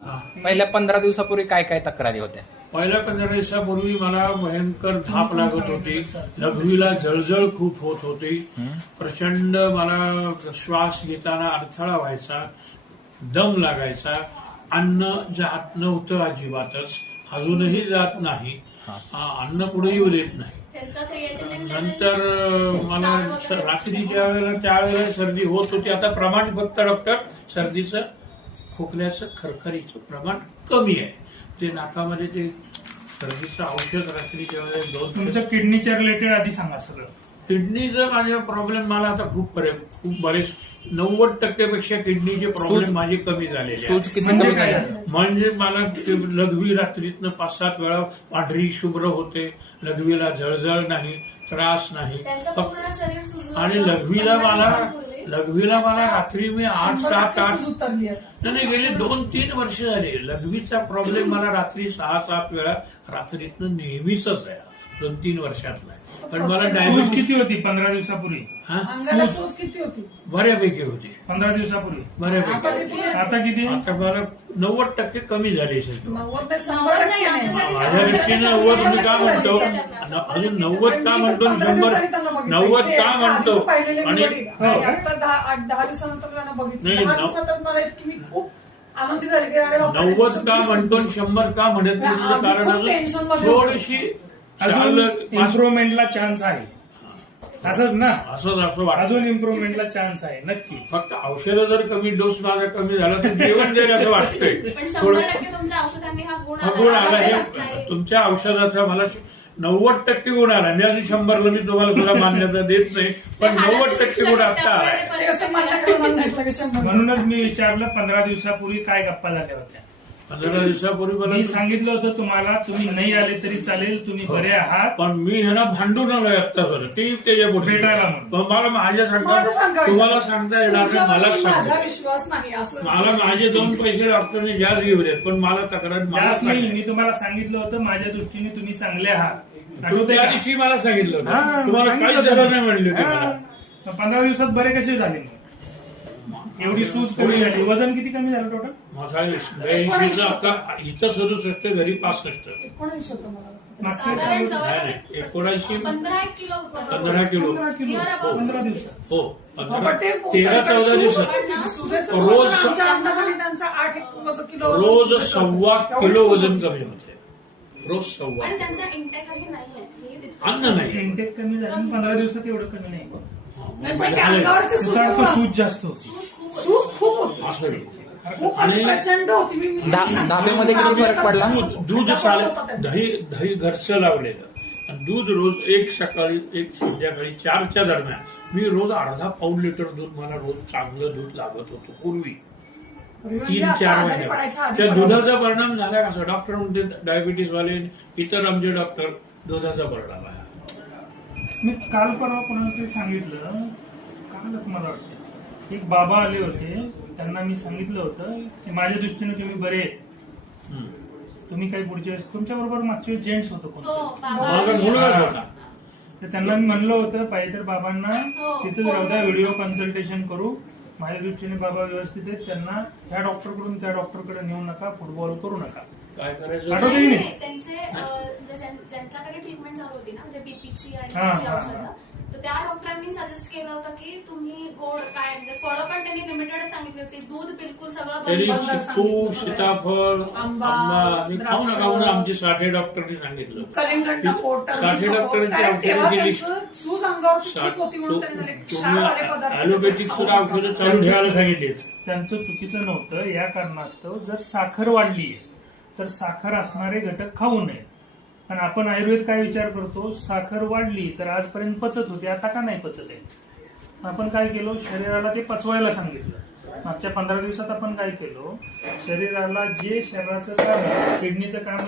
पहिल्या 15 दिवसापूर्वी काय काय तक्रारी होत्या? पहिल्या 15 दिवसापूर्वी मला भयंकर धाप लागत होती, लघवीला जळजळ खूप होत होती, प्रचंड मला श्वास घेताना अडथळा व्हायचा, दम लागायचा, अन्न जात नव्हतं अजिबातच, अजूनही जात नाही, अन्न पुढे येऊ देत नाही. नंतर मला रात्रीच्या वेळेला त्यावेळेला सर्दी होत होती. आता प्रमाण फक्त डॉक्टर सर्दीचं खोकल्याचं खरखरीचं प्रमाण कमी आहे. ते नाकामध्ये ते सर्दीचं औषध रात्रीच्या वेळेला दोन. तुमच्या किडनीच्या रिलेटेड आधी सांगा सगळं. किडनीचा माझा प्रॉब्लेम मला आता खूप बरेच 90% पेक्षा किडनीचे प्रॉब्लेम माझे कमी झालेले सूज आहेत. किती म्हणजे कमी काय? झाली? म्हणजे मला लघवी रात्रीतनं 5-7 वेळा पांढरी शुभ्र होते, लघवीला जळजळ नाही, त्रास नाही. आणि लघवीला मला रात्री मी 8-7 नाही गेले 2-3 वर्ष झाले. लघवीचा प्रॉब्लेम मला रात्री 6-7 वेळा रात्रीतनं नेहमीच आहे 2-3 वर्षात नाही. पण मला सूज डायबिटीस किती होती 15 दिवसापूर्वी? सूज किती होती? बऱ्यापैकी होती. 15 दिवसापूर्वी बऱ्यापैकी. आता किती? आता मला 90% कमी झाले. 90% नाही. माझ्या दृष्टीनं 90 मी का म्हणतो, अजून 90 का म्हणतो, 90 का म्हणतो. आणि आता 10 दिवसानंतर त्यांना बघितलं. नाही, 10 दिवसात मला इतकी मी खूप आनंदी झाली की अरे बापरे, 90 का म्हणतो 100 का म्हणत नाही. आम्ही कारण खूप अजून टेन्शनमध्ये थोडीशी अजून इम्प्रुव्हमेंटला चान्स आहे, असंच ना? असं वाटतं. अजून इम्प्रुव्हमेंटला चान्स आहे नक्की. फक्त औषधं जर कमी, डोस माझा कमी झाला तर जेवण जाईल असं वाटतंय. पण 100% तुमच्या औषधांनी हा गुण हा गुण आला. हे तुमच्या औषधाचा मला 90% गुण आला. मी अजून 100ला मी तुम्हाला सुद्धा मान्यता देत नाही, पण 90% गुण आता आला. ते असं मान्य करून घेतलं की 100. म्हणूनच मी विचारलं 15 दिवसापूर्वी काय गप्पा झाल्या होत्या. 15 दिवसापूर्वी मला मी सांगितलं होतं तुम्हाला, तुम्ही नाही आले तरी चालेल, तुम्ही बरे आहात. पण मी ह्यांना भांडून आलोय आत्ता सर. ते त्याच्या भेटायला म्हणून. मला माझ्या माझं सांगता सांगायचं. तुम्हाला सांगता येणार नाही, मलाच तुमच्यावरती माझा सांगता. विश्वास नाही असं. मला माझे 2 पैसे डॉक्टरने जास्त घेऊ देत, पण मला तक्रार मला जास्त नाही. सांगायचं. मी तुम्हाला सांगितलं होतं माझ्या दृष्टीने तुम्ही चांगले आहात. तू आठवतंय त्या का? दिवशी मला सांगितलं होतं. हा, तुम्हाला सांगितलं काहीच होतं. जरा नाही म्हणली होती मला. हा. 15 दिवसात बरे कसे झाले मग? एवढी सूज कमी झाली. वजन किती कमी झालं टोटल? माझा 82 आता इथं 67, घरी 65. 19 होतं मला. मागच्या साधारण वेळेस नाही, 19 15 किलो होतं. 15 किलो. 15 किलो. 15 दिवसात. हो, पण ते 13-14 दिवसात. सुजेचं रोज वजन आमच्या अन्नाखाली त्यांचा 8 किलो रोज 1.25 किलो वजन कमी होते. रोज 1.25. आणि त्यांचा इंटेकही नाहीये. हे तितकं- अन्न नाही. इंटेक कमी झालं, 15 दिवसात एवढं कमी नाही. नाही, पण ते अंगावरची सूज त्याचा अर्थ खूप सूज जास्त होती. सूज खूप होती. असं खूप आणि प्रचंड होती. मी धाब्यामध्ये किती फरक पडला? दूध दही घरचं लावलेलं. आणि दूध रोज 1 सकाळी 1 संध्याकाळी 4च्या दरम्यान मी रोज अर्धा पाऊण लिटर दूध, मला रोज चांगलं दूध लागत होतं पूर्वी. 3-4 महिने त्या दुधाचा परिणाम झाला कसं? डॉक्टर म्हणते डायबिटीस वाले, इतर आमचे डॉक्टर, दुधाचा परिणाम आहे. मी काल परवा कोणाला तरी सांगितलं, कालच मला वाटतं, एक बाबा आले होते, त्यांना मी सांगितलं होतं की माझ्या दृष्टीने तुम्ही बरे आहेत, तुम्ही काही पुढच्या वेळेस, तुमच्या बरोबर मागच्या वेळेस जेंट्स होतं हो, कोण, बाबा. माझा मुलगाच होता. तर त्यांना मी म्हणलं होतं पाहिजे तर बाबांना हो, तिथेच राहू द्या, व्हिडिओ कन्सल्टेशन करू. माझ्या दृष्टीने बाबा व्यवस्थित आहेत, त्यांना ह्या डॉक्टरकडून त्या डॉक्टरकडे नेऊ नका, फुटबॉल करू नका. काय करायचं? आठवतं नाही, की नाही, त्यांचे ज्यांच्याकडे ट्रीटमेंट चालू होती ना, म्हणजे बीपीची आणि हा, त्याची हा, औषधं, तर त्या डॉक्टरांनी सजेस्ट केलं होतं की तुम्ही गोड काय म्हणजे फळं पण त्यांनी लिमिटेडच सांगितली होती, दूध बिलकुल सगळं तरी बंद. चिक्कू, सीताफळ, आंबा, हे खाऊ नका म्हणून आमचे 60 डॉक्टरनी सांगितलं. कलिंगड नको, टरबूज 60 नको. डॉक्टरांची काय तेव्हा औषधं दिली. त्यांचं सूज अंगावरती खूप होती म्हणून त्यांनी क्षारवाले पदार्थ ॲलोपॅथिक सुद्धा औषधं चालू ठेवायला सांगितली. त्यांचं चुकीचं नव्हतं. या कारणास्तव जर साखर वाढली तर साखर असणारे घटक खाऊ नये. आणि आपण आयुर्वेद काय विचार करतो, साखर वाढली तर आजपर्यंत पचत होती, आता का नाही पचत आहे? आपण काय केलं, शरीराला ते पचवायला सांगितलं. मागच्या 15 दिवसात आपण काय केलं, शरीराला जे शरीराचं काम, किडनीचं काम